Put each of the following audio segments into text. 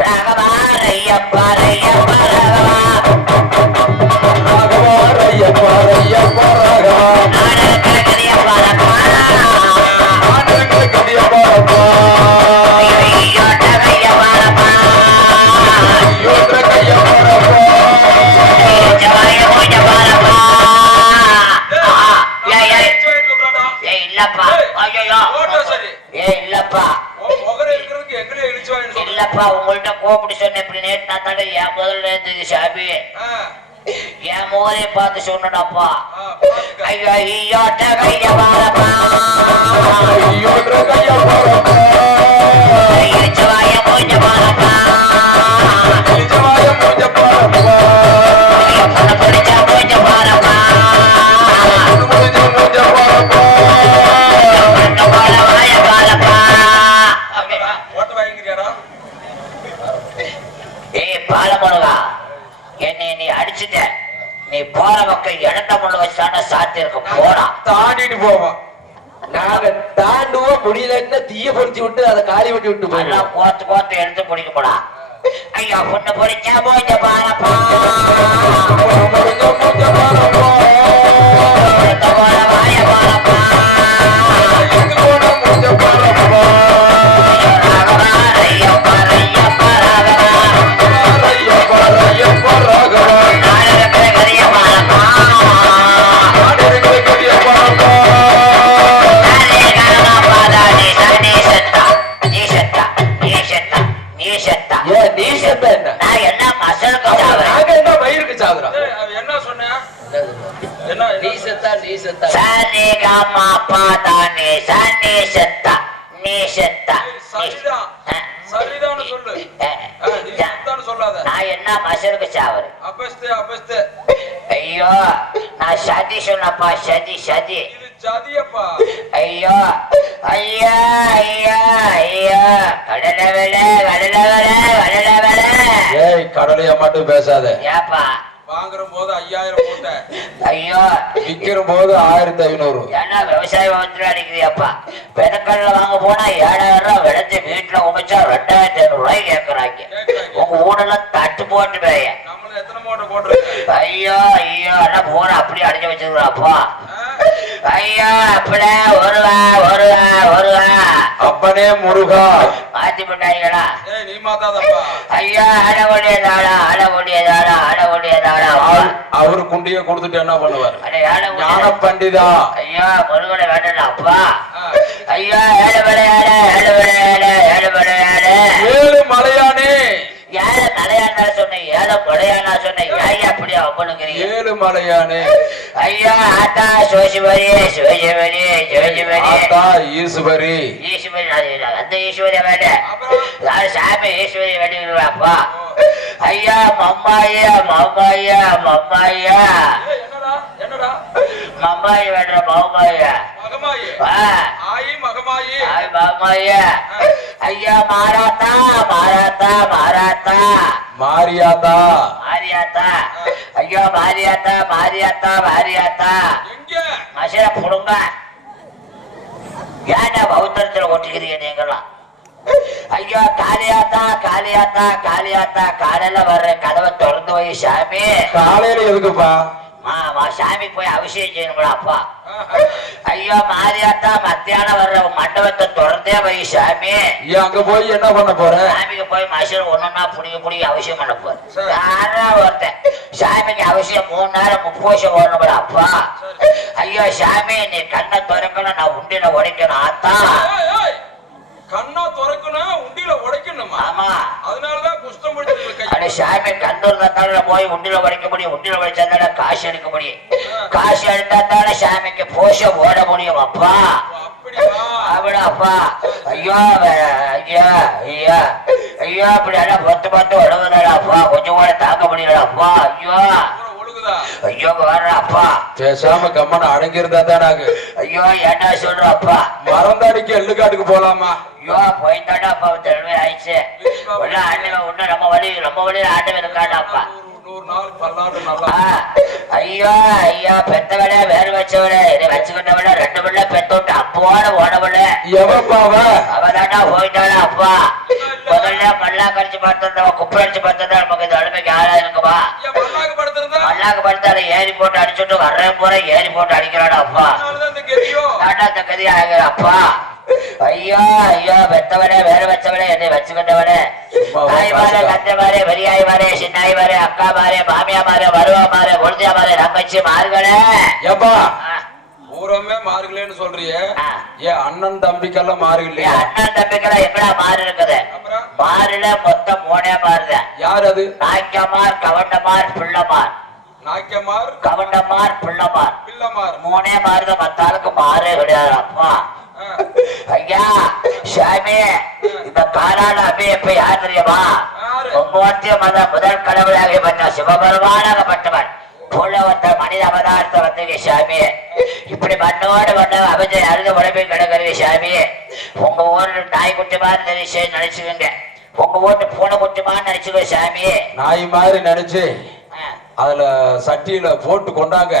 ராகவா ஐயப்பா ஐயப்பா ராகவா ராகவா ஐயப்பா ஐயப்பா ராகவா நாடக கதிய பாலப்பா நாடக கதிய பாலப்பா ஐயோட்ட கைய பாலப்பா ஐயோட்ட கைய பாலப்பா ஜவாய மூஞ்ச பாலப்பா ஏய் இல்லப்பா ஐயோ இல்லப்பா இல்லப்பா உங்கள்கிட்ட கூப்பிட்டு சொன்ன இப்படி நேற்று நான் தடை என் முதல்ல இருந்தது சாபி என் முகரை பார்த்து சொன்னடாப்பா ஐயோ ஐயோட்ட கைய பாலப்பா ஐயோட்ட கைய பாலப்பா ஜவாய மூஞ்ச பாலப்பா ஜவாய மூஞ்ச பாலப்பா பிடிச்ச மூஞ்ச பாலப்பா மூஞ்ச பாலப்பா வாய பாலப்பா பாலமுருகா என்னை நீ அடிச்சுட்ட நீ போற பக்கம் இடத்த முள்ள வச்சான சாத்தி இருக்க போடா தாண்டிட்டு போவோம் நாங்க தாண்டுவோம் முடியலன்னா தீய பொறிச்சு விட்டு அதை காலி வெட்டி விட்டு போயிடலாம் கோத்து எடுத்து பிடிக்க போடா ஐயா பொண்ணு பொறிச்சா போஞ்ச பாலப்பா வாய பாலப்பா ஐயோ நான் சதி சொன்னப்பா சதி சதி ஐயோ ஐயா ஐயா ஐயா கடலை விட கடலை விட கடலை விட ஏய் கடலைய மட்டும் பேசாத ஏப்பா வாங்குற போது 5000 போட்ட ஐயோ விக்கிற போது 1500 ஏன்னா விவசாய வந்து அடிக்குதுப்பா பெதக்கல்ல வாங்க போனா 7000 ரூபாய் விளைஞ்சு வீட்டுல உமைச்சா 2500 ரூபாய் கேட்கறாங்க உங்க ஊடெல்லாம் தட்டு போட்டு பேய ஐயோ ஐயோ எல்லாம் போன அப்படியே அடைஞ்சு வச்சிருக்காப்பா ஐயா அப்பட வருவா வருவா வருவா அப்பனே முருகா மாத்தி பண்ணாங்களா நீ மாத்தாதப்பா ஐயா அட ஒடியதாடா அட ஒடியதாடா அட ஒடியதாடா அவரு குண்டிய கொடுத்துட்டு என்ன பண்ணுவார் ஞான பண்டிதா ஐயா முருகனை வேண்டாம் அப்பா ஐயா ஏழு விளையாட ஏழு விளையாட ஏழு விளையாட ஏழு மலையானே யார மலையானா சொன்னேன் ஏழு மலையானா சொன்னேன் ஐயா அப்படியே அவ்வளவுங்கிறீங்க ஏழு மலையானே ஐயா ஆத்தா சோசிவரி சோசிவரி சோசிவரி ஆத்தா ஈஸ்வரி ஈஸ்வரி அந்த ஈஸ்வரிய வேண்டாம் சாமி ஈஸ்வரி வேண்டியப்பா ஐயா மம்மாயா மம்மாயா மம்மாயா மம்மாயி வேண்ட மம்மாயா ஐயா மாராத்தா மாராத்தா மாராத்தா மாரியாத்தா மாரியாத்தா ஐயா மாரியாத்தா மாரியாத்தா மாரியாத்தா மசர புடுங்க ஏன்டா பௌத்தரத்துல ஒட்டிக்கிறீங்க நீங்களாம் ஐயா காளியாத்தா காளியாத்தா காளியாத்தா காலையில வர்ற கதவை திறந்து வை சாமி காலையில எதுக்குப்பா சாமி போய் அபிஷேகம் செய்யணுங்களா அப்பா ஐயோ மாரியாத்தா மத்தியானம் வர்ற மண்டபத்தை திறந்தே வை சாமி அங்க போய் என்ன பண்ண போற சாமிக்கு போய் மனுஷன் ஒன்னொன்னா புடிக்க அவசியம் பண்ண போற யாரா ஒருத்தன் சாமிக்கு அவசியம் 3 நேரம் 30 வருஷம் ஓடணுங்களா அப்பா ஐயோ சாமி நீ கண்ணை திறக்கணும் நான் உண்டியில உடைக்கணும் ஆத்தா கண்ணா திறக்கணும் உண்டியில உடைக்கணும் ஆமா அதனாலதான் குஷ்டம் பிடிச்சிருக்கு சாமி கண்ணூர் தந்தால போய் உண்டியில உடைக்க முடியும் உண்டியில உடைச்சாதால காசு எடுக்க முடியும் காசு எடுத்தாதால சாமிக்கு போஷ ஓட முடியும் அப்பா அப்படியா அப்பா ஐயோ ஐயா ஐயா ஐயோ அப்படி எல்லாம் பத்து உடவுதாடா கொஞ்சம் கூட தாக்க முடியலப்பா ஐயோ ஐயோ வர்றப்பா பேசாம கம்மன அடங்கிருந்தா தானாக்கு ஐயோ ஏண்டா சொல்றப்பா மறந்தாடிக்கு எள்ளுக்காட்டுக்கு போலாமா ஐயோ போய்தாடா அப்பா தெளிவே ஆயிடுச்சு ஒண்ணு நம்ம வழியில ஆண்டவன் இருக்காடாப்பா ஐயோ ஐயா பெத்தவள வேறு வச்சவள இதை வச்சுக்கிட்டவள 2 பிள்ளை பெத்தோட்டு அப்போட ஓடவள எவப்பாவ அவதாடா போயிட்டாளா அப்பா முதல்ல மல்லா கடிச்சு பார்த்திருந்தா குப்பை அடிச்சு பார்த்திருந்தா நமக்கு இந்த அழுமைக்கு ஆளா இருக்குமா? மல்லாக்கு படுத்தால ஏறி போட்டு அடிச்சுட்டு வர்ற பூரா ஏறி போட்டு அடிக்கிறாடா அப்பா. தாண்டா இந்த கதி ஆகிற அப்பா. ஐயோ ஐயோ வெத்தவனே வேற வச்சவனே என்னை வச்சுக்கிட்டவனே தாய் மாறே தந்தை மாறே பெரியாய் மாறே சின்னாய் மாறே அக்கா மாறே மாமியா மாறே வருவா மாறே கொழுந்தியா மாறே தங்கச்சி மாறுகளே ஏப்பா பூரமே மாறுகளேன்னு சொல்றிய ஏன் அண்ணன் தம்பிக்கெல்லாம் மாறுகலையா? அண்ணன் தம்பிக்கெல்லாம் எங்கடா மாறு இருக்குது? மாறுல மொத்தம் 3 மாறுத. யார் அது? நாய்க்கமார் கவண்டமார் பிள்ளமார். நாய்க்கமார் கவண்டமார் பிள்ளமார் 3 மாறுத. மத்தாளுக்கு மாறே கிடையாது அப்பா. ஐயா சாமி இந்த காலால அம்மையப்ப யார் தெரியுமா? ஒவ்வொருத்தைய முதல் கடவுளாக பண்ண சிவபெருமானாகப்பட்டவன் புள்ளவத்த மனித அவதாரத்தை வந்தீங்க சாமி. இப்படி மண்ணோடு மண்ண அமைஞ்ச அழுத உடம்பை கிடக்குறீங்க சாமி. உங்க ஊர்ல நாய் குட்டி மாதிரி நினைச்சுக்கோங்க, உங்க வீட்டு பூனை குட்டி மாதிரி நினைச்சுக்கோ சாமி. நாய் மாதிரி நினைச்சு அதுல சட்டியில போட்டு கொண்டாங்க.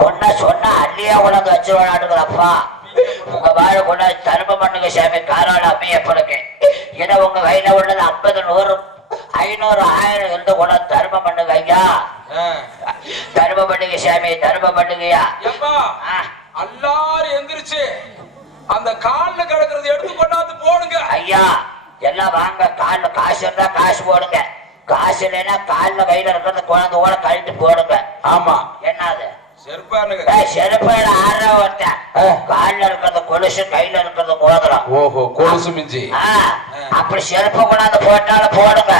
கொண்டா சொன்னா அள்ளியா உலக வச்சு விளையாடுங்களப்பா. உங்க வாழ கொண்டா தர்மம் பண்ணுங்க சாமி. காலால அம்மையப்பனுக்கு ஏன்னா உங்க கையில உள்ளது 50 100 500 1000 இருந்து கூட தர்மம் பண்ணுங்க ஐயா. தர்மம் பண்ணுங்க சாமி, தர்மம் பண்ணுங்கய்யா. எல்லாரும் எந்திரிச்சு அந்த கால்ல கிடக்குறது எடுத்து கொண்டாந்து போடுங்க ஐயா. எல்லாம் வாங்க, கால்ல காசு இருந்தா காசு போடுங்க, காசு இல்லைன்னா கால்ல கையில இருக்கிறத குழந்தை கூட கழிட்டு போடுங்க. ஆமா என்னது செருப்பாயில ஆறா ஒருத்தன் கால்ல இருக்கிறது கொலுசு கையில இருக்கிறது மோதிரம். ஓஹோ கொலுசு மிஞ்சி அப்படி செருப்பு கொண்டாந்து போட்டாலும் போடுங்க.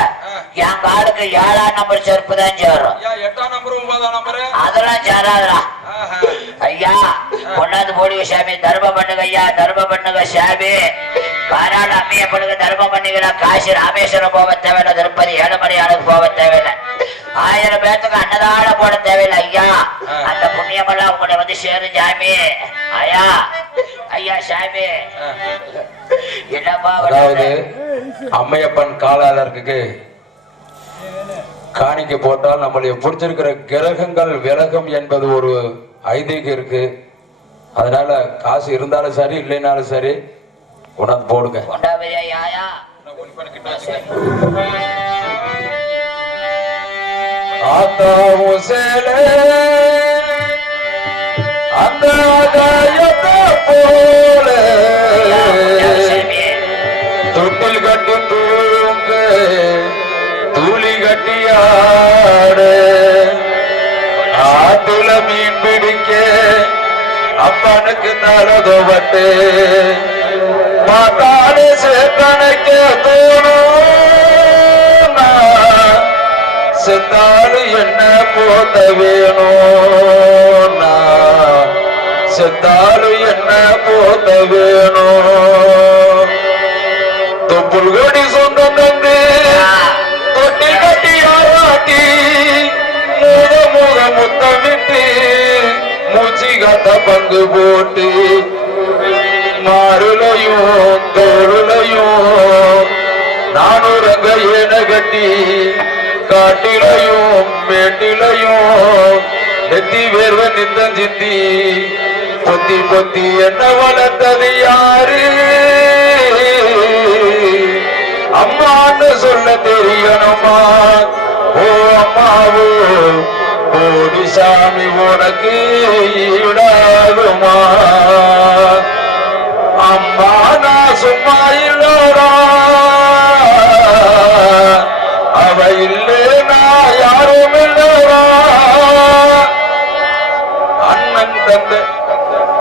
என் காலுக்கு 7ஆம் நம்பர் செருப்பு தான் சேரும். 8ஆம் நம்பர் 9ஆம் நம்பர் அதெல்லாம் சேராதுடா ஐயா. கொண்டாந்து போடுங்க சாமி. தர்மம் பண்ணுங்க ஐயா, தர்மம் பண்ணுங்க சாமி. காரால அம்மைய பண்ணுங்க, தர்மம் பண்ணீங்களா. காசி ராமேஸ்வரம் போக தேவையில்லை, திருப்பதி ஏழுமலையானுக்கு போக தேவையில்லை, 1000 பேத்துக்கு அன்னதான போட தேவையில்லை ஐயா. அந்த புண்ணியமெல்லாம் உங்களை வந்து சேரு சாமி. ஐயா ஐயா சாமி. அதாவது அம்மையப்பன் காலாளருக்கு காணிக்க போட்டால் நம்மளுடைய பிடிச்சிருக்கிற கிரகங்கள் விலகும் என்பது ஒரு ஐதீகம் இருக்கு. அதனால காசு இருந்தாலும் சரி இல்லைனாலும் சரி உனக்கு போடுங்க. ஆத்தாவும் சேலே அந்த ஆதாயத்தை போல தொட்டில் கட்டு தூங்க தூளி கட்டியாடு ஆத்துல மீன் பிடிக்க அப்பனுக்கு நரதோவட்டு பார்த்தாலே சேத்தனைக்க தோணும். செத்தாலு என்ன போத வேணும், செத்தாலு என்ன போத வேணும். தொப்புள் கொடி சொந்தம் தந்து தொட்டி கட்டி ஆராட்டி முக முத்தமிட்டு மூச்சு கத்த பங்கு போட்டு மாறுலையும் தோளுலையும் 400 ஏன கட்டி காட்டிலையும் மேட்டிலையும் நெத்தி வேர்வ நித்தம் சித்தி பொத்தி பொத்தி என்ன வளர்த்தது யாரு? அம்மான்னு சொல்ல தெரியணுமா? ஓ அம்மாவோ கோடி சாமி உனக்கு ஈடாகுமா? அம்மா நான் சும்மா இல்லடா, அவ இல்லைனா யாரும் இல்லடா. அண்ணன் தந்த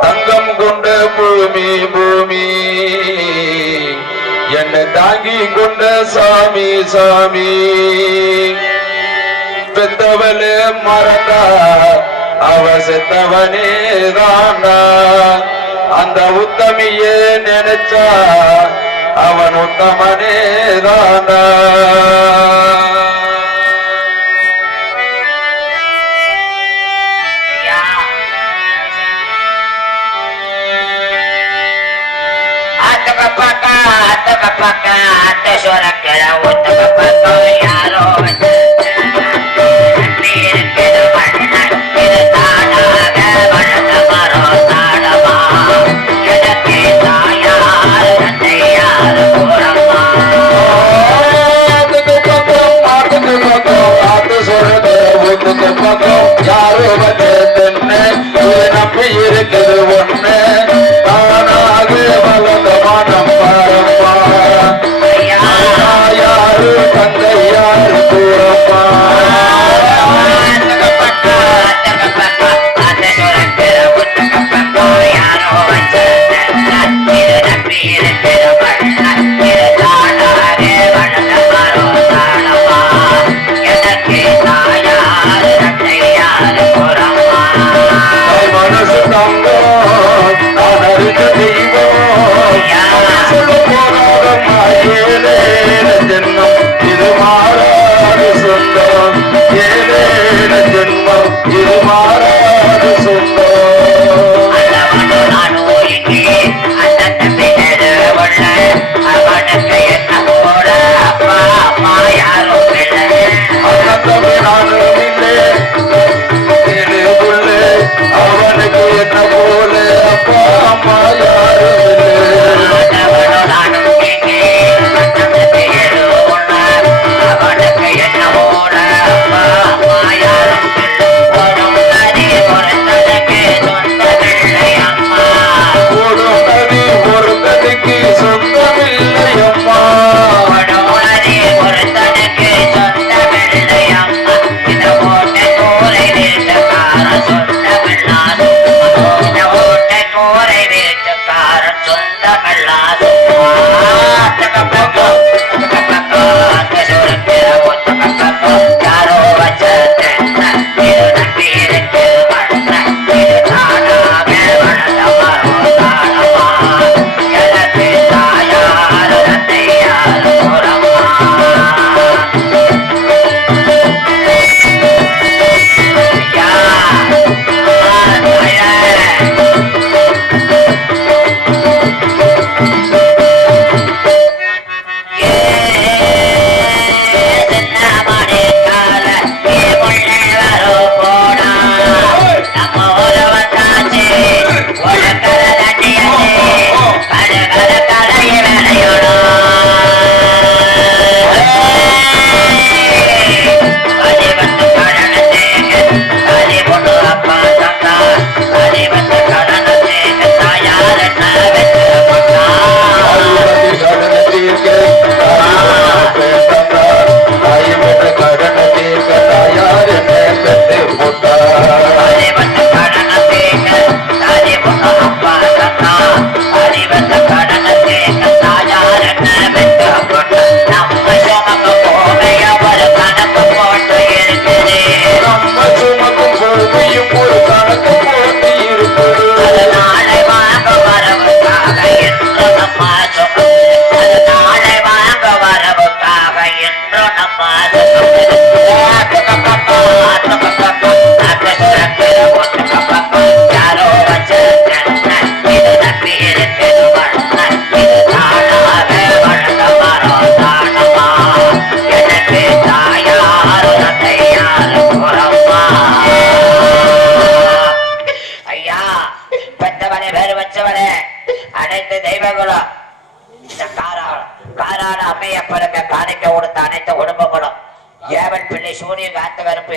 தங்கம் கொண்ட பூமி பூமி என்னை தாங்கி கொண்ட சாமி சாமி. பெத்தவளே மறந்தா அவ செத்தவனே தாண்டா. அந்த உத்தமியே நினைச்சா அவன் உத்தமனே தாண்டா. அந்த சோழக்கிற உத்தம பக்கம் யாரோ வந்து இருக்கிற மண்ணு தானாக வளர்ந்த மரம் தாடமா. எனக்கு தாயார் தந்தையார் கூறமா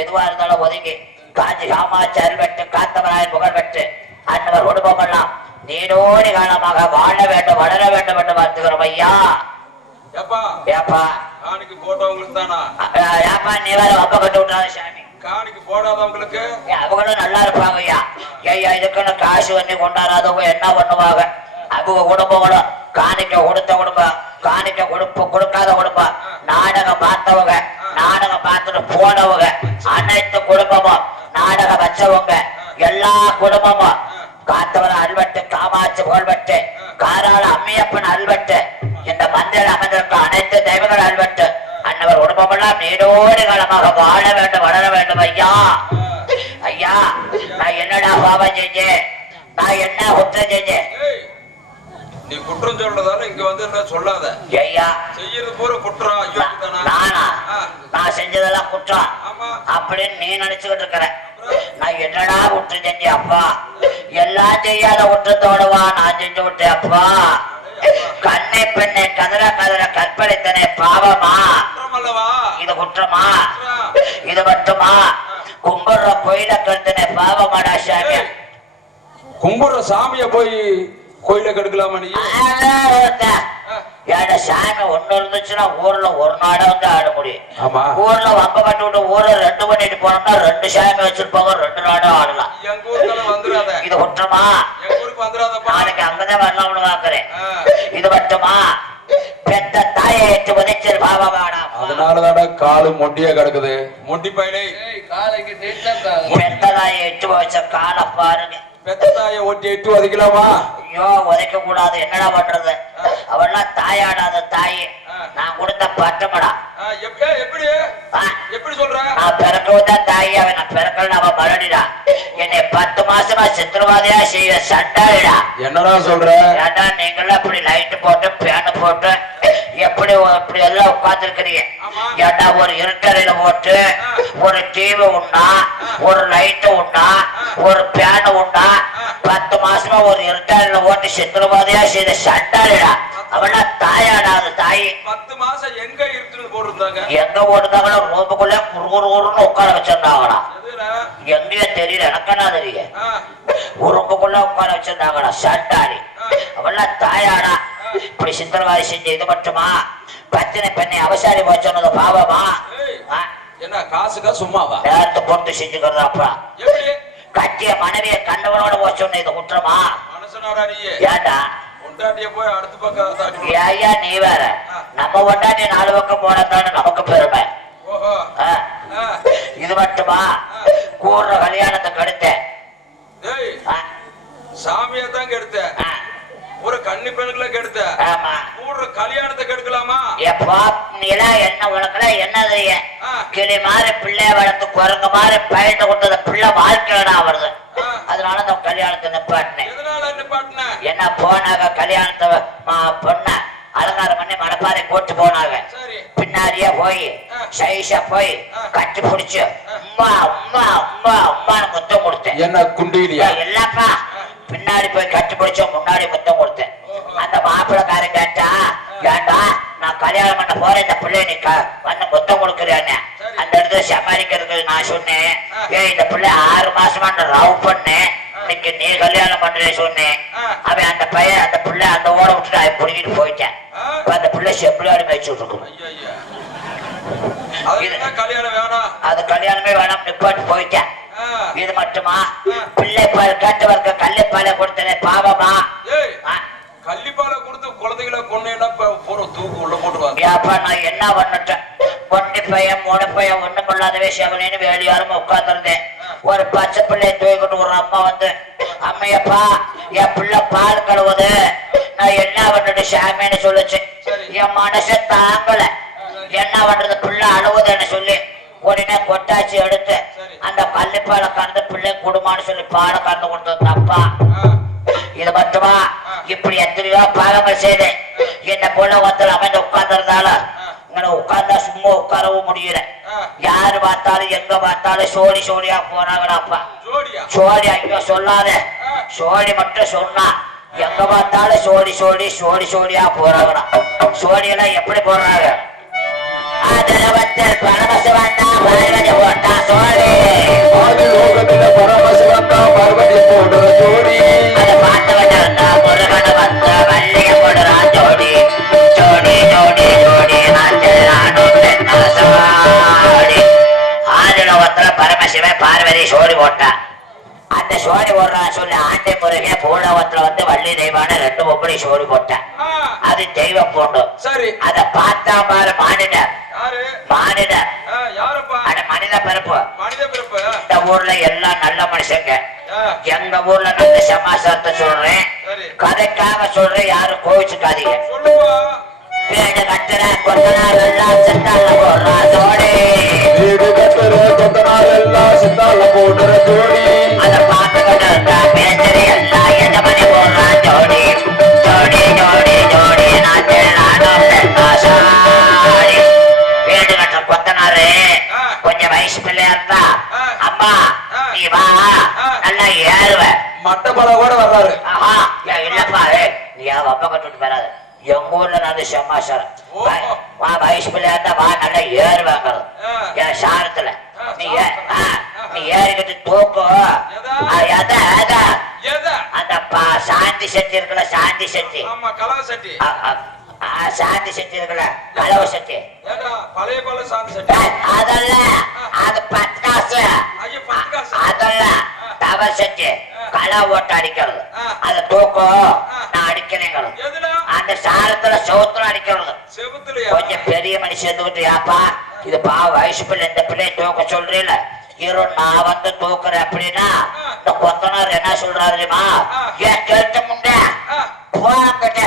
எதுவா இருந்தாலும் ஒதுங்கி காஞ்சி காமாட்சி அருள்பெற்று காத்தவராயன் புகழ் பெற்று அன்னவர் குடும்பமெல்லாம் நீடோடி காலமாக வாழ வேண்டும் வளர வேண்டும் என்று வாழ்த்துகிறோம் ஐயா. ஏப்பா காணிக்கு போட்டவங்களுக்கு தானா? ஏப்பா நீ வேற வப்ப கட்டு விட்டாத சாமி. காணிக்கு போடாதவங்களுக்கு அவங்களும் நல்லா இருப்பாங்க ஐயா. ஐயா இதுக்குன்னு காசு வண்டி கொண்டாடாதவங்க என்ன பண்ணுவாங்க? அவங்க குடும்பங்களும் காணிக்க கொடுத்த குடும்பம், காணிக்க கொடுக்காத குடும்பம், நாடகம் பார்த்தவங்க, நாடகம் பார்த்துட்டு போனவங்க, அனைத்து குடும்பமும் நாடகம் வச்சவங்க எல்லா குடும்பமும் காத்தவர அல்வெட்டு காமாட்சி புகழ்பெற்று காராள அம்மையப்பன் அல்வெட்டு இந்த மந்திர அமைந்திருக்க அனைத்து தெய்வங்கள் அல்வெட்டு அன்னவர் குடும்பமெல்லாம் நீடோடி காலமாக வாழ வேண்டும் வளர வேண்டும் ஐயா. ஐயா நான் என்னடா பாவம் செஞ்சேன்? நான் என்ன குற்றம் செஞ்சேன்? நீ குற்றம் சொல்றதால இங்க வந்து என்ன சொல்லாத ஐயா. செய்யறது பூரா குற்றம். நானா? நான் செஞ்சதெல்லாம் குற்றம் அப்படின்னு நீ நினைச்சுக்கிட்டு இருக்கிற. நான் என்னடா குற்றம் செஞ்சேன் அப்பா? எல்லாம் செய்யாத குற்றத்தோடவா நான் செஞ்சு விட்டேன் அப்பா. கண்ணை பெண்ணை கதற கதற கற்பழித்தனே பாவமா? இது குற்றமா? இது மட்டுமா? கும்பிடுற கோயில கருத்தனே பாவமாடா சாமி. கும்பிடுற சாமிய போய் கோயில கெடுக்கலாமா நீ? ஏடா சாமி ஒண்ணு இருந்துச்சுன்னா ஊர்ல ஒரு நாடா வந்து ஆட முடியும். ஆமா. ஊர்ல வம்ப கட்டு விட்டு ஊர்ல 2 பண்ணிட்டு போனோம்னா 2 சாமி வச்சிருப்பாங்க, 2 நாடும் ஆடலாம். இது குற்றமா? நாளைக்கு அங்கதான் வரலாம்னு பாக்குறேன். இது மட்டுமா? பெத்த தாயை ஏற்று உதைச்சல் பாவமாடா. அதனாலதான் காலு மொண்டியா கிடக்குது. மொண்டி பையனை பெத்த தாயை ஏற்று வச்ச காலை பாருங்க. பெத்த தாயை ஒட்டி எட்டு உதைக்கலாமா? ஐயோ உதைக்க கூடாது. என்னடா பண்றது? அவெல்லாம் தாயாடாத தாயே. நான் கொடுத்த பட்டமடா. எப்படி எப்படி சொல்ற? நான் பிறக்கவுதான் தாயி. அவன் நான் பிறக்கல அவன் மறுடிடா. என்னை 10 மாசமா சித்திரவாதையா செய்ய சண்டாயிடா. என்னடா சொல்ற? ஏண்டா நீங்களாம் இப்படி லைட் போட்டு பேனு போட்டு எப்படி இப்படி எல்லாம் உட்கார்ந்து இருக்கிறீங்க? ஏண்டா ஒரு இருட்டறையில போட்டு ஒரு டிவி உண்டா, ஒரு லைட்டு உண்டா, ஒரு பேனு உண்டா? 10 மாசமா ஒரு இருட்டறையில போட்டு சித்திரவாதையா செய்த சண்டாயிடா. அவெல்லாம் தாயாடாது தாயி. 10 மாசம் எங்க இருக்குன்னு போட்டிருந்தாங்க. எங்க போட்டுருந்தாங்களோ ரூமுக்குள்ள குறுன்னு உட்கார வச்சிருந்தாங்களா? எங்கேயோ தெரியல, எனக்கென்னா தெரியும். ரூமுக்குள்ள உட்கார வச்சிருந்தாங்களா சண்டாடி. அவெல்லாம் தாயாடா. இப்படி சித்திரவாதி செஞ்சு இது மட்டுமா? பத்தினி பெண்ணை அவசாரி போச்சோன்னது பாவமா? என்ன காசுக்கா சும்மாவா? நேரத்தை பொறுத்து செஞ்சுக்கிறது. அப்புறம் கட்டிய மனைவிய கண்டவனோட போச்சோன்னு இது குற்றமா? மனுஷனாடா நீ? ஏண்டா பொண்டாட்டிய போய் அடுத்த பக்கம் தாட்டி. ஐயா நீ வேற நம்ம ஒட்டாட்டி 4 பக்கம் போனதான நமக்கு பெருமை. ஓஹோ. ஆ. இது மட்டுமா கூடுற கல்யாணத்தை கெடுத்தேன். ஏய் சாமியா தான் கெடுத்த, ஒரு கன்னி பெண்களை கெடுத்த. ஆமா கூடுற கல்யாணத்தை கெடுக்கலாமா? எப்பா நீ எல்லாம் என்ன உனக்குலாம் என்னது கிளி மாதிரி பிள்ளைய வளர்த்து குரங்கு மாதிரி பயிர்ந்து கொடுத்தது பிள்ளை வாழ்க்கையில வருது. அதனால நான் கல்யாணத்தை நிப்பாட்டினேன். எதனால நிப்பாட்டின? என்ன போனாங்க கல்யாணத்தை பொண்ண அலங்காரம் பண்ணி மடப்பாறை கூட்டு போனாங்க. பின்னாடியே போய் சைஷா போய் கட்டி பிடிச்சு உம்மா உம்மா உம்மா உம்மான்னு முத்தம் கொடுத்தேன். என்ன குண்டிலியா? இல்லப்பா பின்னாடி போய் கட்டி பிடிச்ச முன்னாடி முத்தம் கொடுத்தேன். அந்த மாப்பிள்ளைக்காரன் கேட்டா ஏண்டா நான் கல்யாணம் பண்ண போறேன் இந்த பிள்ளை நீ வந்து முத்தம் கொடுக்குறியான்னு. அந்த இடத்துல சமாளிக்கிறதுக்கு நான் சொன்னேன், ஏன் இந்த பிள்ளை 6 மாசமா நான் ரவ் பண்ணேன், இன்னைக்கு நீ கல்யாணம் பண்றே சொன்னேன். அவன் அந்த பையன் அந்த பிள்ளை அந்த ஓட விட்டுட்டு அவன் பிடிக்கிட்டு போயிட்டேன். அந்த பிள்ளை செப்பிளாடி மேய்ச்சி விட்டுருக்கும். கல்யாணம் வேணாம், அது கல்யாணமே வேணாம் நிப்பாட்டு போயிட்டேன். இது மட்டுமா பிள்ளைப்பால் கேட்டவர்க்கு கள்ளிப்பாலை கொடுத்தனே பாவமா? கள்ளிப்பாலை கொடுத்து குழந்தைகளை கொண்டேன்னா தூக்கு உள்ள போட்டுருவாங்க. ஏப்பா நான் என்ன பண்ணிட்டேன், பொண்ணு பையன் 3 பையன் ஒண்ணும் இல்லாதவே செவனேன்னு வேலையாரும் உட்கார்ந்துருந்தேன். ஒரு பச்சை பிள்ளை தூக்கிட்டு ஒரு அம்மா வந்து அம்மையப்பா என் பிள்ளை பால் கழுவுது நான் என்ன பண்ணிட்டு சாமின்னு சொல்லுச்சு. என் மனசை தாங்கல, என்ன பண்றது பிள்ளை அழுவுதுன்னு சொல்லி உடனே கொட்டாச்சி எடுத்து அந்த கள்ளிப்பாலை கறந்து பிள்ளை குடும்பம்னு சொல்லி பாலை கறந்து கொடுத்தது தப்பா? இது மட்டுமா இப்படி எத்தனையோ பாவங்கள் செய்தேன். என்ன போல ஒருத்தர் அமைந்து உட்கார்ந்துருந்தால இങ്ങനെ உட்கார்ந்தா சும்மா உட்காரவும் முடியல. யாரு பார்த்தாலும் எங்க பார்த்தாலும் சோடி சோடியா போறாங்கடாப்பா. சோடி ஐயோ சொல்லாத, சோடி மட்டும் சொன்னா எங்க பார்த்தாலும் சோடி சோடி சோடி சோடியா போறாங்கடா. சோடி எல்லாம் எப்படி போடுறாங்க? பரமசிவன் பார்வதி போட்டா சோடி, பரமசிவன் பார்வதி போடுற ஜோடி, அதை பார்த்தவன் முருகனை வந்த வள்ளிய போடுறா ஜோடி. ஜோடி ஜோடி ஜோடி சோடி. ஆதிலோகத்துல பரமசிவன் பார்வதி சோடி போட்டா. அந்த சோடி போடுறான்னு சொல்லி ஆண்டை முருகன் பூலோகத்துல வந்து வள்ளி தெய்வான 2 பொம்பளை சோடி போட்டேன். அது தெய்வ பொண்ணு. அதை பார்த்தா பாரு மானிடர், மானிடர் மனித பிறப்பு. இந்த ஊர்ல எல்லாம் நல்ல மனுஷங்க. எங்க ஊர்ல நல்ல சமாசாரத்தை சொல்றேன், கதைக்காக சொல்றேன், யாரும் கோவிச்சுக்காதீங்க. வீடு கட்டுற கொத்தனார் எல்லாம் சித்தால போடுறா ஜோடி, வீடு கட்டுற கொத்தனார் எல்லாம் சித்தால போடுற ஜோடி, அதை பார்த்துக்கிட்டு இருந்தா பேசுறி எல்லாம் எஜமானி போடுறா ஜோடி. ஜோடி ஜோடி ஜோடி நாடி வீடு கட்டுற கொத்தனாரு கொஞ்சம் வயசு பிள்ளையா இருந்தா அம்மா நீ வா நல்லா ஏறுவ மட்டப்பழ கூட வர்றாரு. ஆஹா இல்லப்பா நீ அப்பா கட்டுட்டு போறாது. எங்க ஊர்ல நல்ல சமாசாரம், வயசு பிள்ளையா இருந்தா வா நல்லா ஏறுவாங்க என் சாரத்துல. நீ ஏறிக்கிட்டு தூக்கும் அந்த சாந்தி சக்தி இருக்குல்ல, சாந்தி சக்தி, சாந்தி சக்தி இருக்குல்ல, கலவ சக்தி, அதெல்லாம் அது 10 காசு, அதெல்லாம் தவ சக்தி களை ஓட்டு அடிக்கிறது. அதை தூக்கம் நான் அடிக்கிறேங்க. அந்த சாரத்துல செவுத்துல அடிக்கிறது. கொஞ்சம் பெரிய மனுஷன் இருந்துகிட்டு யாப்பா இது வயசு பிள்ளை இந்த பிள்ளைய தூக்க சொல்றீல, நான் வந்து தூக்குறேன் அப்படின்னா இந்த கொத்தனார் என்ன சொல்றாரு தெரியுமா? ஏன் கேட்ட முண்ட போங்கிட்ட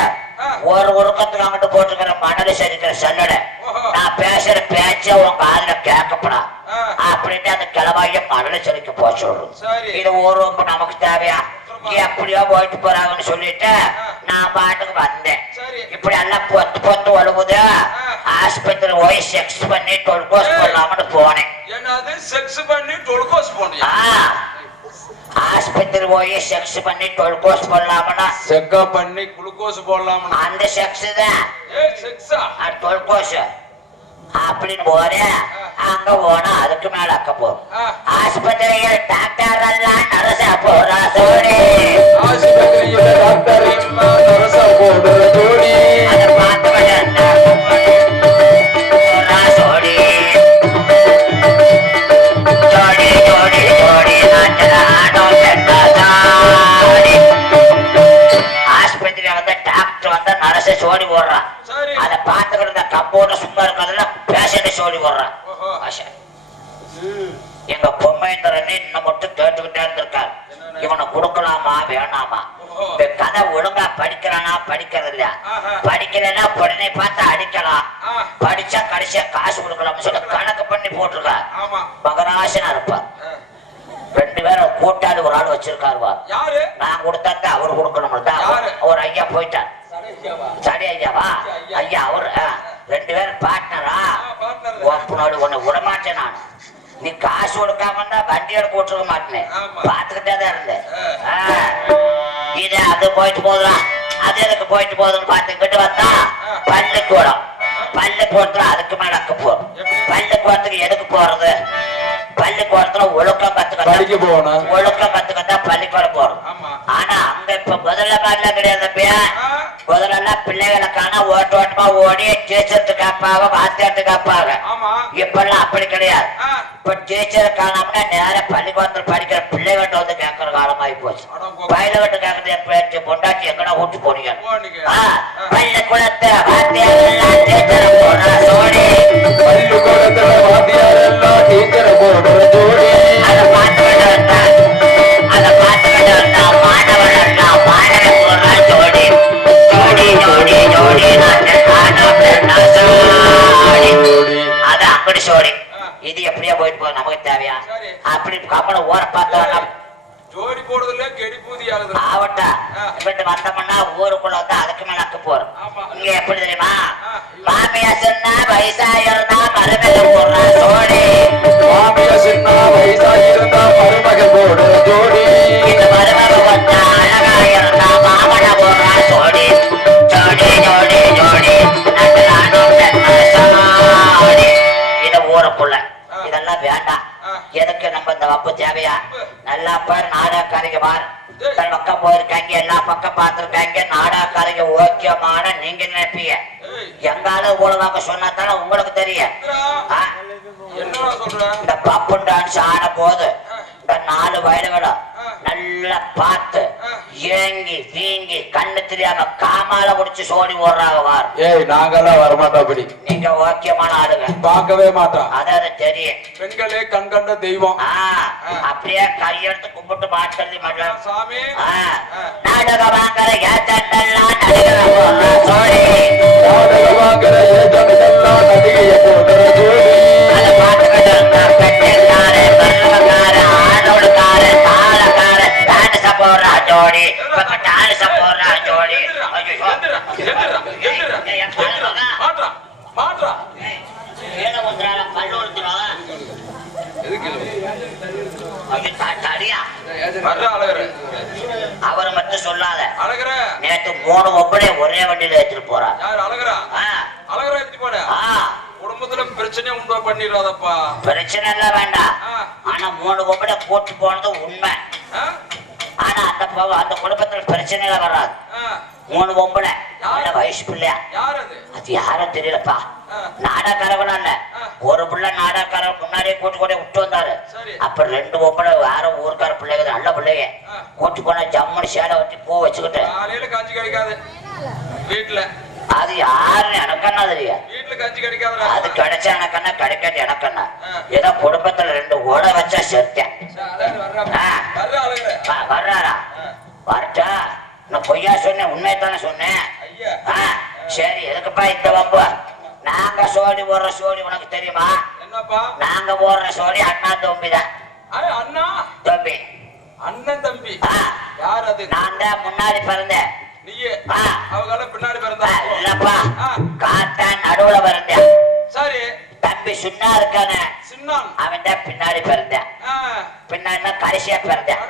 ஒரு உருக்கத்துக்கு அங்கிட்டு போட்டுக்கிற மணலை சரிக்கிற சல்லடை நான் பேசுற பேச்ச உங்க ஆதுல கேட்கப்படா அப்படின்ட்டு அந்த கிளவாய மணலை சரிக்க போக சொல்றோம். இது ஒரு நமக்கு தேவையா? எப்படியோ போயிட்டு போறாங்கன்னு சொல்லிட்டு நான் பாட்டுக்கு வந்தேன். இப்படி எல்லாம் பொத்து பொத்து ஒழுகுது. ஆஸ்பத்திரி போய் செக்ஸ் பண்ணி டொல்கோஸ் போடலாம்னு போனேன். ஆஸ்பத்திரி போய் செக்ஸ் பண்ணி டொல்கோஸ் போடலாம்னா செக்கப் பண்ணி குளுக்கோஸ் போடலாம்னா அந்த செக்ஸ் தான் டொல்கோஸ் அப்படின்னு போறேன். அங்க போனா அதுக்கு மேல அக்க போறோம். ஆஸ்பத்திரியில் டாக்டர் எல்லாம் நரசா போறா சோடி, ஆஸ்பத்திரியில டாக்டர் எல்லாம் நரசா போடுற ஜோடி, அதை பார்த்து சோடி. ஜோடி ஜோடி ஜோடி ஆஸ்பத்திரியில வந்து டாக்டர் வந்தா நரச சோடி போடுறான். சரி. அதை பார்த்துக்கிட்டு இந்த கப்போட சும்மா இருக்கிறதுல பேஷண்ட் சோடி போடுறான். ஓஹோ. எங்க பொம்மைந்தரனே இன்னும் மட்டும் கேட்டுக்கிட்டே இருந்திருக்காரு. இவனை கொடுக்கலாமா வேணாமா? இந்த கதை ஒழுங்கா படிக்கிறானா படிக்கிறது இல்லையா? படிக்கலன்னா உடனே பார்த்து அடிக்கலாம், படிச்சா கடைசியா காசு கொடுக்கலாம்னு சொல்லி கணக்கு பண்ணி போட்டிருக்காரு. மகராசனா இருப்பார். 2 பேரும் கூட்டாளி ஒரு ஆள் வச்சிருக்காருவா. நான் கொடுத்தா அவரு கொடுக்கணும். ஒரு ஐயா போயிட்டார். சரி ஐயாவா? ஐயா அவரு 2 பேரும் பார்ட்னரா? முன்னாடி ஒண்ணு விடமாட்டேன் நான். நீ காசு கொடுக்காம இருந்தா வண்டி எடுக்க விட்டுருக்க மாட்டேன். பார்த்துக்கிட்டே தான் இருந்தேன். இது அது போயிட்டு போதும், அது எதுக்கு போயிட்டு போகுதுன்னு பார்த்துக்கிட்டு வந்தா பள்ளிக்கூடம். பள்ளிக்கூடத்துல அதுக்கு மேல அக்க போறோம். பள்ளிக்கூடத்துக்கு எதுக்கு போறது? பள்ளிக்கூடத்துல ஒழுக்கம் கத்துக்கணும். ஒழுக்கம் கத்துக்கத்தா பள்ளிக்கூடம் போறோம். ஆனா அங்க இப்ப முதல்ல மாதிரிலாம் கிடையாது. முதல்ல பிள்ளைகளை காண ஓட்டு ஓட்டமா ஓடி டீச்சர்ட்டு காப்பாக வாத்தியாட்டு காப்பாக. இப்பெல்லாம் அப்படி கிடையாது. இப்ப டீச்சரை காணாமனா நேர பள்ளிக்கூடத்துல படிக்கிற பிள்ளைகிட்ட வந்து கேட்கற காலமாயி போச்சு. பயிலகிட்ட கேட்கறது என் பேச்சு பொண்டாட்டி எங்கடா விட்டு போனீங்க? பள்ளிக்கூடத்தை வாத்தியாரெல்லாம் டீச்சரை போனா சோடி. பள்ளிக்கூடத்துல வாத்தியாரெல்லாம் டீச்சரை போடுற ஜோடி. அதை பார்த்துக்கிட்டு இருந்தா மாணவரெல்லாம் மாணவ போடுறா ஜோடி. ஜோடி ஜோடி ஜோடி அது அப்படி சோடி. இது எப்படியா போயிட்டு போகுது நமக்கு தேவையா? அப்படி கப்பல ஓர பார்த்தோம்னா ஜோடி போடுறதுல கெடி பூதி ஆகுது. ஆவட்டா இப்படி வந்தோம்னா ஊருக்குள்ள வந்து அதுக்கு மேல அக்க போறோம். இங்க எப்படி தெரியுமா? மாமியா சொன்னா வயசாயிருந்தா மருமக போடுறா ஜோடி. மாமியா சொன்னா வயசாயிருந்தா மருமக போடுற ஜோடி. இந்த மருமக வந்தா அழகா இருந்தா மாமன போடுறா ஜோடி. ஜோடி ஜோடி ஜோடி இது ஊருக்குள்ள. இதெல்லாம் வேண்டாம். எதுக்கு நம்ம இந்த வப்பு தேவையா? நல்லா பாரு நாடகக்காரங்க பாரு. பக்கம் போயிருக்காங்க, எல்லா பக்கம் பார்த்திருக்காங்க. நாடகக்காரங்க ஓக்கியமான நீங்க நினைப்பீங்க. எங்காலும் ஊழவாங்க சொன்னாத்தானே உங்களுக்கு தெரியும். இந்த பப்பு டான்ஸ் ஆன போது இந்த 4 வயலுகளும் நல்லா பார்த்து ஏங்கி வீங்கி கண்ணு தெரியாம காமால முடிச்சு சோடி ஓடுறாங்க வார். ஏய் நாங்கெல்லாம் வரமாட்டோம். அப்படி நீங்க ஓக்கியமான ஆளுங்க பார்க்கவே மாட்டோம். அதாவது தெரியும். பெண்களே கண் கண்ட தெய்வம். அப்படியே கையெடுத்து கும்பிட்டு மாட்டல்லி மாட்டோம் சாமி. நாடக வாங்குற ஏஜெண்டெல்லாம் நடிகரை போடுற சோடி. நாடக வாங்குற ஏஜெண்டெல்லாம் நடிகையை போடுற ஜோடி. அதை பார்த்துக்கிட்டு இருந்தா பெற்றக்கார பருவக்கார ஆடோடுக்கார தாளக்கார டான்ஸ போடுற ஜோடி. டான்ஸ போடுற ஜோடி. அவர் மட்டும் சொல்லாத. நேற்று 3 ஒப்பனை ஒரே வண்டியில எடுத்துட்டு போறான். குடும்பத்துல பிரச்சனை உண்டா பண்ணிடாதப்பா. பிரச்சனை எல்லாம் வேண்டாம். ஆனா 3 ஒப்பனை போட்டு போனது உண்மை. ஆனா அந்த குடும்பத்துல பிரச்சனை எல்லாம் வராது. 3 பொம்பளை வயசு பிள்ளையா அது யாரும் தெரியலப்பா. நாடகக்காரவனா இல்ல, ஒரு பிள்ளை நாடகக்கார முன்னாடியே கூட்டு கூட விட்டு வந்தாரு. அப்ப 2 பொம்பளை வேற ஊருக்கார பிள்ளைங்க நல்ல பிள்ளைங்க கூட்டு போனா ஜம்முன்னு சேலை வச்சு பூ வச்சுக்கிட்டு கஞ்சி கிடைக்காது வீட்டுல. அது யாருன்னு எனக்கண்ணா தெரியும். வீட்டுல கஞ்சி கிடைக்காது. அது கிடைச்சா எனக்கண்ணா, கிடைக்காது எனக்கண்ணா. ஏதோ குடும்பத்துல 2 ஓட வச்சா செத்தேன். வர்றாரா? வரட்டா? நான் பொய்யா சொன்னேன், உண்மையத்தானே சொன்னேன். சரி எதுக்குப்பா இந்த வம்பு? நாங்க சோடி போடுற சோடி உனக்கு தெரியுமா? நாங்க போடுற சோடி அண்ணா தம்பிதான். அண்ணா தம்பி அண்ணன் தம்பி யார்? அது நான் தான் முன்னாடி பிறந்தேன். நீயே அவங்க பின்னாடி பிறந்தா? இல்லப்பா, காத்தான் நடுவுல பிறந்தேன். சரி. தம்பி சுண்ணா இருக்கானே, அவன் தான் பின்னாடி பிறந்தேன். பின்னாடி கடைசியா பிறந்தேன்.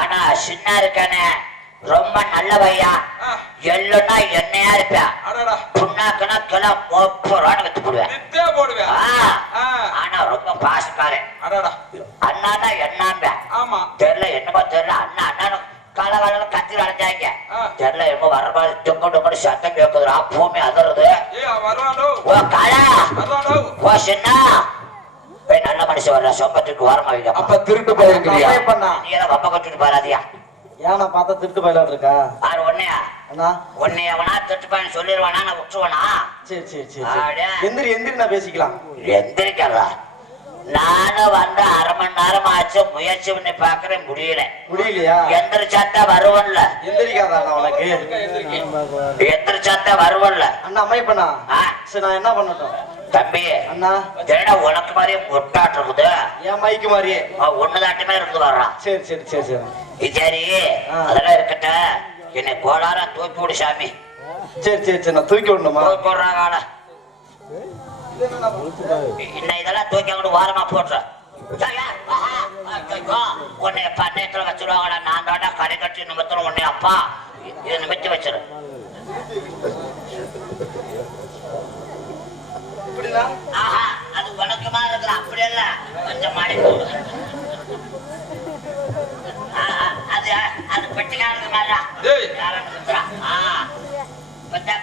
ஆனா சின்ன இருக்கானே ரொம்ப நல்ல பையா. எள்ளுன்னா எண்ணெயா இருப்பேன், புண்ணாக்குனா கிலோ 30 ரூபான்னு வித்து போடுவேன். ஆனா ரொம்ப பாசக்காரன். அண்ணான்னா எண்ணாம்ப தெரியல, என்னமோ தெரியல. அண்ணா அண்ணான்னு காலகால கத்திர அடைஞ்சாங்க தெரியல. என்னமோ வர மாதிரி தொங்க தொங்கன்னு சத்தம் கேட்குதுரா, பூமி அதறது. ஓ காலா, ஓ சின்ன நல்ல மனுஷன் வர்ற சொம்பத்துக்கு ஓரமா வைக்க. அப்ப திருட்டு போயிருக்கிறியா? நீ எல்லாம் வம்ப கட்டிட்டு பாராதியா? ஏன்னா பார்த்தா திருட்டு பயிலாட்டு இருக்கா? ஆறு ஒன்னையா அண்ணா உன்னை எவனா திட்டுப்பான்னு சொல்லிடுவானா நான் விட்டுருவானா? சரி சரி சரி அப்படியே. எந்திரி எந்திரி நான் பேசிக்கலாம். எந்திரிக்கிறதா? நானும் வந்து 1/2 மணி நேரம் ஆச்சு, முயற்சி பண்ணி பாக்குறேன், முடியல. முடியலையா? எந்திரிச்சாத்தா வருவன்ல. எந்திரிக்காதா உனக்கு? எந்திரிச்சாத்தா வருவன்ல. அண்ணா அமைப்பண்ணா. ஆ? சரி நான் என்ன பண்ணட்டும்? தம்பி அண்ணா தேடா உனக்கு மாதிரியே முட்டாட்டு இருக்குது. என் மைக்கு மாதிரியே. ஒண்ணுதாட்டுமே இருந்து வர்றான். சரி சரி சரி சரி சரி அதெல்லாம் இருக்கட்ட, என்னை கோளாரா தூக்கி விடு சாமி. சரி சரி சரி நான் தூக்கி விடணுமா? தூக்கி விடுறாங்க ஆள. இன்னும் இதெல்லாம் தூக்கி விட்டு வாரமா போட்டுற. உன்னை பண்ணத்துல வச்சிருவாங்கடா. நான் தாண்டா கடை கட்டி நிமித்தம் உன்னை அப்பா இதை நிமித்தி வச்சிரு. ஆஹா அது உனக்கு மாதிரி இருக்கிற அப்படி இல்ல, கொஞ்சம் மாடி போடு. அது அது பெட்டிக்காரங்க மாதிரிடா.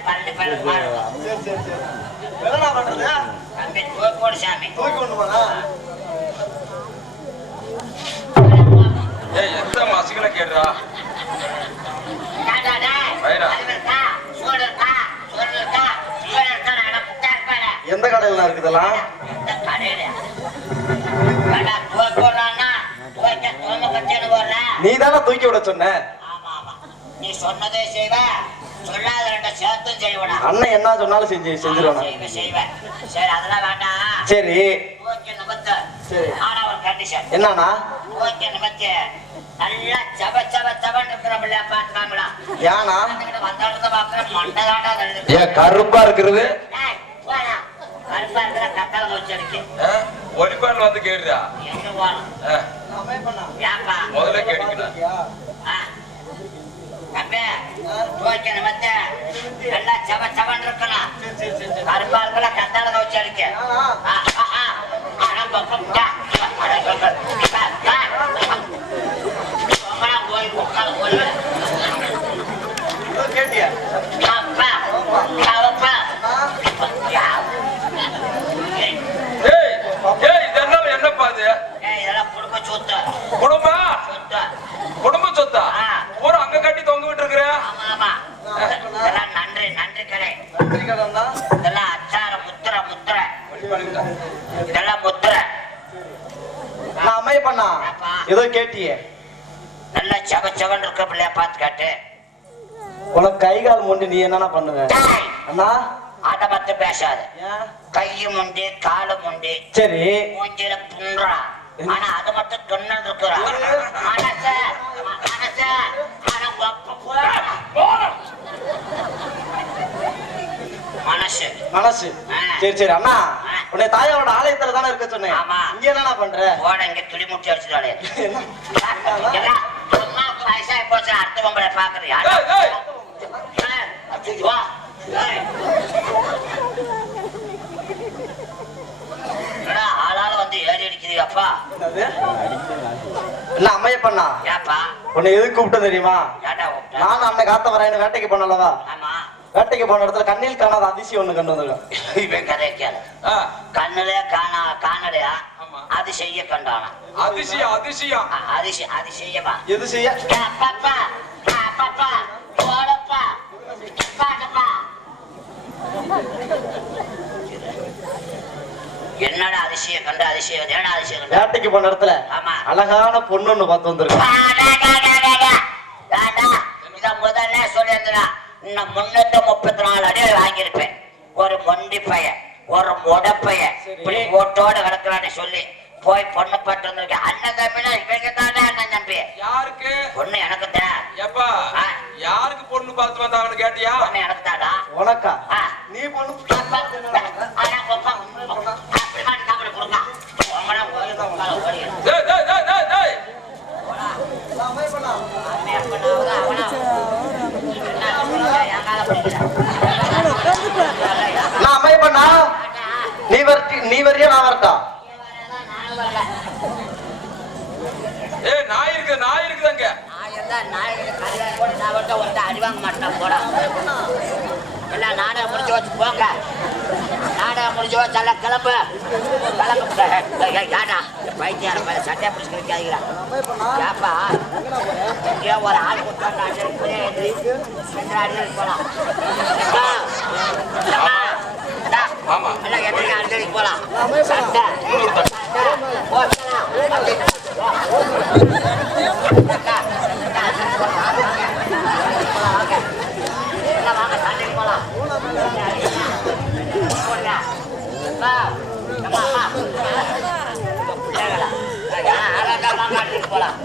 பள்ளி பழகு மாதிரி சரி சரி சரி என்ன பண்றது? தம்பி தூக்கி போடு சாமி. தூக்கி விடணுமா? ஏய் எந்த மாசிக்கல கேடுறா எந்த கடையில இருக்குதெல்லாம்? நீ தானே தூக்கி விட சொன்ன. நீ சொன்னதே செய்வ, சொல்லாத ரெண்ட சேர்த்தும் செய்வடா. அண்ணன் என்ன சொன்னாலும் செஞ்சிருவானா? செய்வேன். சரி அதெல்லாம் வேண்டாம். சரி சரி ஆனா ஒரு கண்டிஷன். என்னன்னா? நமக்கு நல்லா சப சப சபன்னு இருக்கிற பிள்ளையா பாத்துக்காமடா. ஏனா வந்தாடுறத பாக்குற மண்டதாட்டா ஏன் கருப்பா இருக்கிறது? கருப்பா இருக்கிற கத்தால வச்சிருக்கு. ஒலிப்பான் வந்து கேடுறா எங்க போகணும்? ஏப்பா முதல்ல கேட்கணும். தம்பி தூக்கி நமக்கு நல்லா சப சபன்னு இருக்கணும். கருப்பா இருக்கிற கத்தால வச்சிருக்கு. கேட்டியா? இதெல்லாம் என்னப்பா அது? இதெல்லாம் குடும்ப சொத்து. குடும்பம் குடும்ப சொத்தா? ஆ. பூரா அங்க கட்டி தொங்க விட்டு இருக்கிற. ஆமா ஆமா இதெல்லாம் நன்றி நன்றி கடை. இதெல்லாம் அச்சார முத்திரை முத்திரை. இதெல்லாம் முத்திரை. நான் அம்மை பண்ணா ஏதோ கேட்டியே. நல்லா சவ சவன் இருக்க பிள்ளைய பார்த்து காட்டு. உனக்கு கை கால் முண்டி நீ என்னன்னா பண்ணுவ? அண்ணா அதை மட்டும் பேசாத. ஏன்? கையும் உண்டு காலும் உண்டு. சரி மூஞ்சில புன்றா. ஆனா அது மட்டும் தொன்னல் இருக்கிறா. மனச மனச ஆனா மனசு மனசு. சரி சரி அண்ணா உன்னை தாயாவோட ஆலயத்துல தானே இருக்க சொன்னேன். ஆமா. இங்க என்னன்னா பண்ற? போட இங்க கிளி முட்டி அடிச்சுட்டாலே. அம்மாவுக்கு வயசாகி போச்சு, அடுத்த பொம்பளை பாக்குறியா? ஆளால வந்து ஏறி அடிக்குது அப்பா. இல்ல அம்மைய பண்ணா ஏப்பா உன்னை எதுக்கு கூப்பிட்டு தெரியுமா? ஏண்டா கூப்பிட்ட? நானும் அண்ணன் காத்த வரேன்னு வேட்டைக்கு போனல்லவா? ஆமா வேட்டைக்கு போன இடத்துல கண்ணில் காணாத அதிசயம் ஒண்ணு கண்டு வந்திருக்கேன். இவன் கதையை கேளு. கண்ணுல காணலையா? அது செய்ய கண்டானா? அதிசயம் அதிசயம் அது செய்யவா? எது செய்ய? பாப்பா பாப்பா போடப்பா பாடப்பா. என்னடா அதிசயம் கண்ட? அதிசயம் ஏடா அதிசயம் கண்ட? வேட்டைக்கு போன இடத்துல ஆமா. அழகான பொண்ணு ஒண்ணு பார்த்து வந்திருக்கேன். இத முதல்ல சொல்லியிருந்தா இன்னும் 334 அடி வாங்கியிருப்பேன். ஒரு மொண்டி பையன் ஒரு முடப்பைய இப்படி ஓட்டோட கிடக்குறான்னு சொல்லி போய் பொண்ணு பாட்டு வந்திருக்கேன். அண்ணன் தம்பினா இவங்க தானே அண்ணன் தம்பி. யாருக்கு பொண்ணு எனக்கு தான். எப்பா யாருக்கு பொண்ணு பார்த்து வந்தாங்கன்னு கேட்டியா? பொண்ணு எனக்கு தாடா. உனக்கா? நீ பொண்ணு நான் அம்மை பண்ணா நீ வரியா நான் வரட்டா? நாய் இருக்குதாங்க. அடி வாங்க மாட்டேன் போட. எல்லாம் நாடகம் முடிச்சு வச்சு போங்க. நாடகம் முடிஞ்சோ தல கிளம்பு யாடா பைத்தியார மேல சட்டை பிடிச்சி வைக்காதீங்களா ஏப்பா ஏன் ஒரு ஆள் கொடுத்தா போலாம் ஆமா எல்லாம் எத்தனை அஞ்சலிக்கு போலாம் சட்டை வாங்க சண்டைக்கு போலாம் போலாம்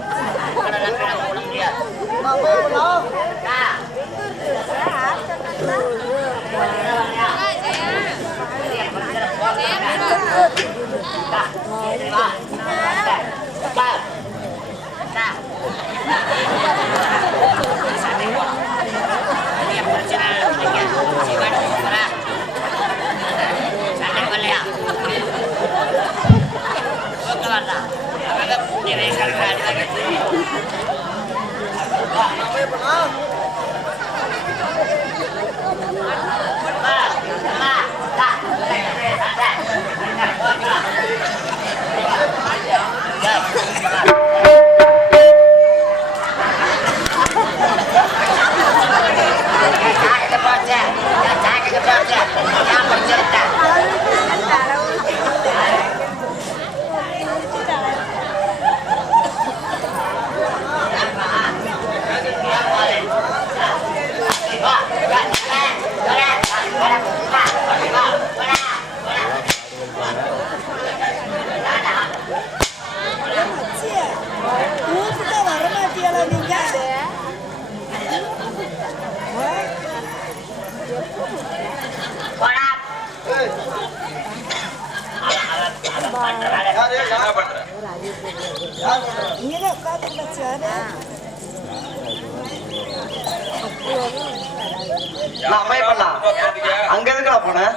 அங்க எதுக்கு போனேன்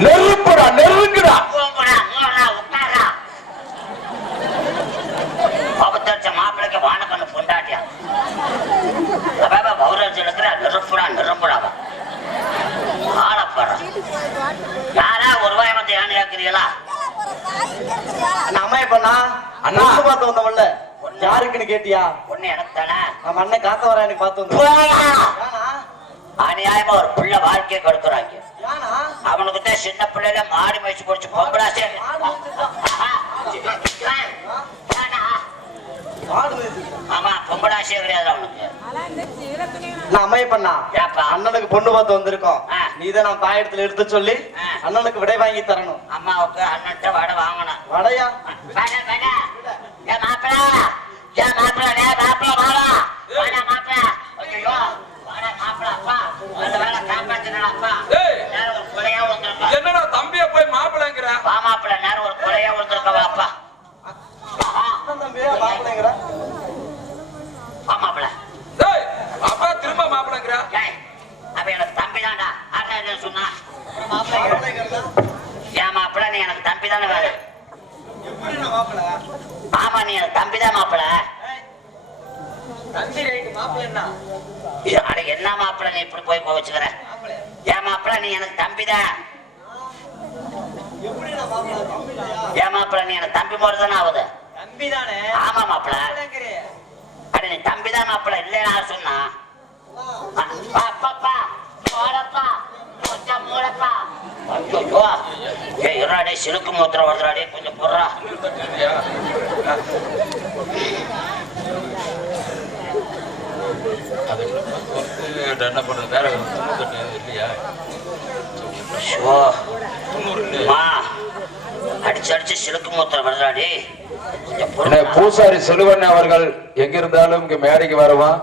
நெருப்புடா நெருங்குடா மாப்பிளைக்கு வானக்கண்ணு பொண்டாட்டியா பௌரட்சி இருக்கிற நெருப்புடா நெருப்புடாவா ஆளப்படுற யாரா ஒரு ரூபாய் வந்து ஏன்னு கேட்கிறீங்களா அம்மா இப்ப அண்ணா பார்த்து வந்தவன்ல யாருக்குன்னு கேட்டியா ஒண்ணு எனக்கு தானே நம்ம அண்ணன் காத்த வர எனக்கு பார்த்து வந்தோம் அநியாயமா ஒரு பிள்ளை வாழ்க்கையை கொடுக்குறாங்க அவனுக்கு தான் சின்ன பிள்ளைல மாடி மயிச்சு போச்சு பொம்பளாசே ஆமா பொம்பளாசே கிடையாது அவனுக்கு அம்மா பண்ணா அண்ணனுக்கு பொண்ணு பார்த்து வந்திருக்கோம் நீதான் நான் தாயத்துல எடுத்து சொல்லி அண்ணனுக்கு விடை வாங்கி தரணும் அம்மாவுக்கு அண்ணன்ட்ட வடை வாங்கணும் வடையா ஏன் மாப்பிள ஏன் மாப்பிள மாப்பிள வாடா வாடா மாப்பிள ஐயோ வாடா மாப்பிள அப்பா அந்த வேலை காப்பாத்தினப்பா நேரம் ஒரு கொலையா வந்திருக்கா என்னடா தம்பிய போய் மாப்பிளைங்கிற வா மாப்பிள நேரம் ஒரு கொலையா வந்திருக்க வாப்பா மாப்பிள அப்பா திரும்ப மாப்பிளைங்கிற அப்ப எனக்கு தம்பி தான்டா அண்ணன் சொன்னா ஏன் மாப்பிள நீ எனக்கு தம்பி தானே வேணும் ஆமா நீ எனக்கு தம்பி தான் மாப்பிள என்ன மாப்பிள நீ இப்படி போய் கோவிச்சுக்கிற ஏன் மாப்பிள நீ எனக்கு தம்பிதான் ஏன் மாப்பிள நீ எனக்கு தம்பி போல தானே ஆகுது ஆமா மாப்பிள அட நீ தம்பிதான் மாப்பிள இல்லையா சொன்னா சிலுக்கு மூத்திர வருதுறாடே கொஞ்சம் போடுறா என்ன பண்றது வேற இல்லையா அடிச்சு அடிச்சு சிலுக்கு மூத்திரம் வருதாடி பூசாரி செல்வன் அவர்கள் எங்கிருந்தாலும் இங்க மேடைக்கு வருவான்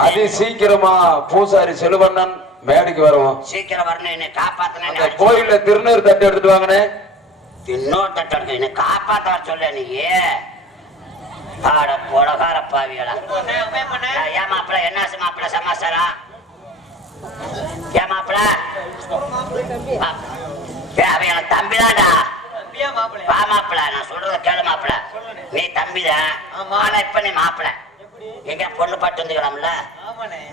அதி சீக்கிரமா பூசாரி செல்வண்ணன் மேடைக்கு வருவோம் சீக்கிரம் வரணும் என்ன காப்பாத்தன கோயில்ல திருநீர் தட்டு எடுத்துட்டு வாங்கனே இன்னொரு தட்டு எடுக்க என்ன காப்பாத்த வர சொல்ல நீ ஆட பொலகார பாவிகளா ஏன் மாப்பிள என்ன மாப்பிள சமாச்சாரம் ஏன் மாப்பிள அவன் எனக்கு தம்பிதான்டா வா மாப்பிள நான் சொல்றத கேளு மாப்பிள நீ தம்பிதான் ஆனா இப்ப நீ மாப்பிள எங்க பொண்ணு பட்டு வந்துக்கலாம்ல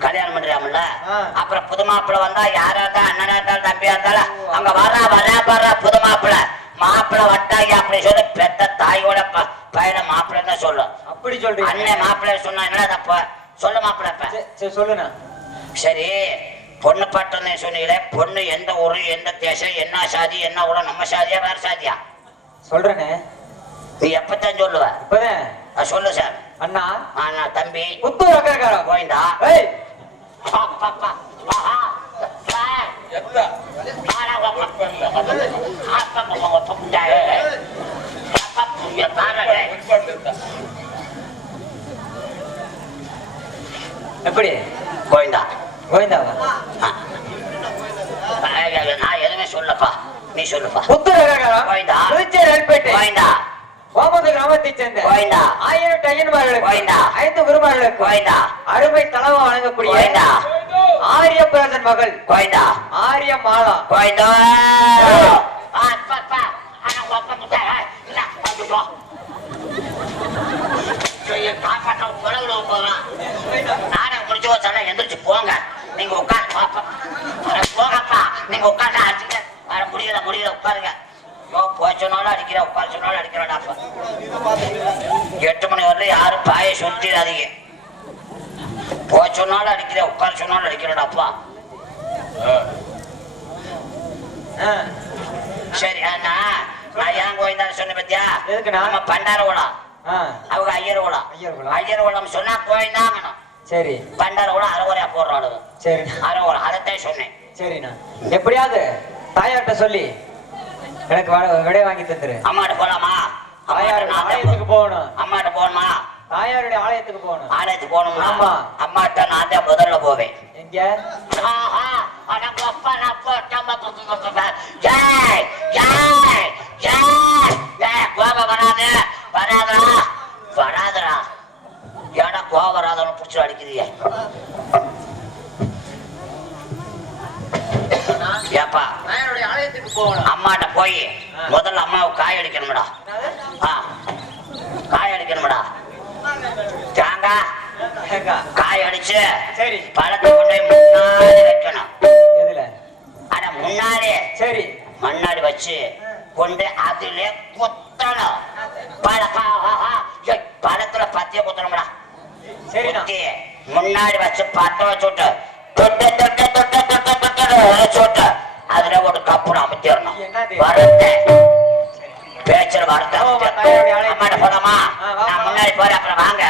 கல்யாணம் பண்றாமல்ல ஆ. அப்புறம் புது மாப்பிள்ளை வந்தா யாரா இருந்தா அண்ணனா இருந்தாலும் தம்பியா இருந்தாலும் அங்க வர்றா புது மாப்பிள்ளை வட்டாங்க அப்படி சொல்லி பெத்த தாயோட பையனை மாப்பிள்ளை தான் சொல்லும். அப்படி சொல்றீங்க? அண்ணன் மாப்பிள்ளை சொன்னா என்ன தப்ப சொல்ல மாப்பிள்ளை இப்ப. சரி சொல்லுண்ணா. சரி பொண்ணு பட்டன்னு சொன்னீங்களே, பொண்ணு எந்த ஊரு எந்த தேசம் என்ன சாதி என்ன ஊட, நம்ம சாதியா வேற சாதியா? சொல்றேனே. நீ எப்பத்தான் சொல்லுவ? இப்பதான் சொல்லு சார். அண்ணா அண்ணா தம்பி புத்தூர் அக்கா கோயந்தா ஏய் எத்தா எப்படி கோயந்தா கோவிந்தாவா? நான் எதுவுமே சொல்லப்பா, நீ சொல்லுப்பா. புத்தூர் அக்கா கோயந்தா புதுச்சேரி அல்பேட்டை கோயந்தா ஓமது கிராமத்தைச் சேர்ந்த கோயந்தா 1000 ஐயன்மார்களுக்கு கோயந்தா 5 குருமார்களுக்கு கோயந்தா அருமை தலவா வழங்கக்கூடிய கோயந்தா ஆரியப்பிரசன் மகள் கோயந்தா ஆரிய மாலா கோயந்தா நாடகம் முடிச்சு வச்சா எந்திரிச்சு போங்க. நீங்க உட்காந்து போங்கப்பா, நீங்க உட்காந்து அடிச்சுக்க. முடியல உட்காருங்க. போச்சனாலும் அடிக்கிற உட்கார சொன்னாலும் அடிக்கிறடாப்பா. 8 மணி வரல யாரும் பாயை சுட்டிடாதீங்க. போச்சனாலும் அடிக்கிற உட்கார சொன்னாலும் அடிக்கிறடாப்பா. சரி அண்ணா, நான் ஏன் கோயந்தா சொன்ன பத்தியா? நம்ம பண்டார குளம் அவங்க ஐயர் குளம் சொன்னா கோயந்தாங்கணும். சரி பண்டார குளம் அரைகுறையா போடுறாள். சரி அரைகுறை அதைத்தான் சொன்னேன். சரிண்ணா. எப்படியாவது தாயார்கிட்ட சொல்லி எனக்கு விடை வாங்கி தந்துரு. அம்மாட்ட போலாமா? ஆலயத்துக்கு போகணும். அம்மாட்ட போகணுமா? தாயாருடைய ஆலயத்துக்கு போகணும். ஆலயத்துக்கு போகணுமா? ஆமா. அம்மாட்ட நான் தான் முதல்ல போவேன். எங்க கோபம் வராதரா ஏடா கோபம் வராதவனு பிடிச்சி அடிக்குதிய. ஏப்பா ஆலயத்துக்கு போகணும். அம்மாட்ட போய் முதல்ல அம்மாவுக்கு காய் அடிக்கணும்டா. காய் அடிக்கணும்டா. தேங்காய் காய் அடிச்சு சரி பழத்தை கொண்டு முன்னாடி வைக்கணும். எதுல? ஆனா முன்னாடி சரி முன்னாடி வச்சு கொண்டு அதுல குத்தணும். பழத்துல பத்திய குத்தணும்டா. சரிண்ணா. முன்னாடி வச்சு பத்த வச்சுட்டு தொட்டு தொட்டு தொட்டு தொட்டு தொட்டு வச்சுட்டு அதுல ஒரு கப்புனு அமைத்திடணும். வறுத்த பேச்சல் வறுத்த. அம்மாட்ட போலாமா? நான் முன்னாடி போறேன், அப்புறம் வாங்க.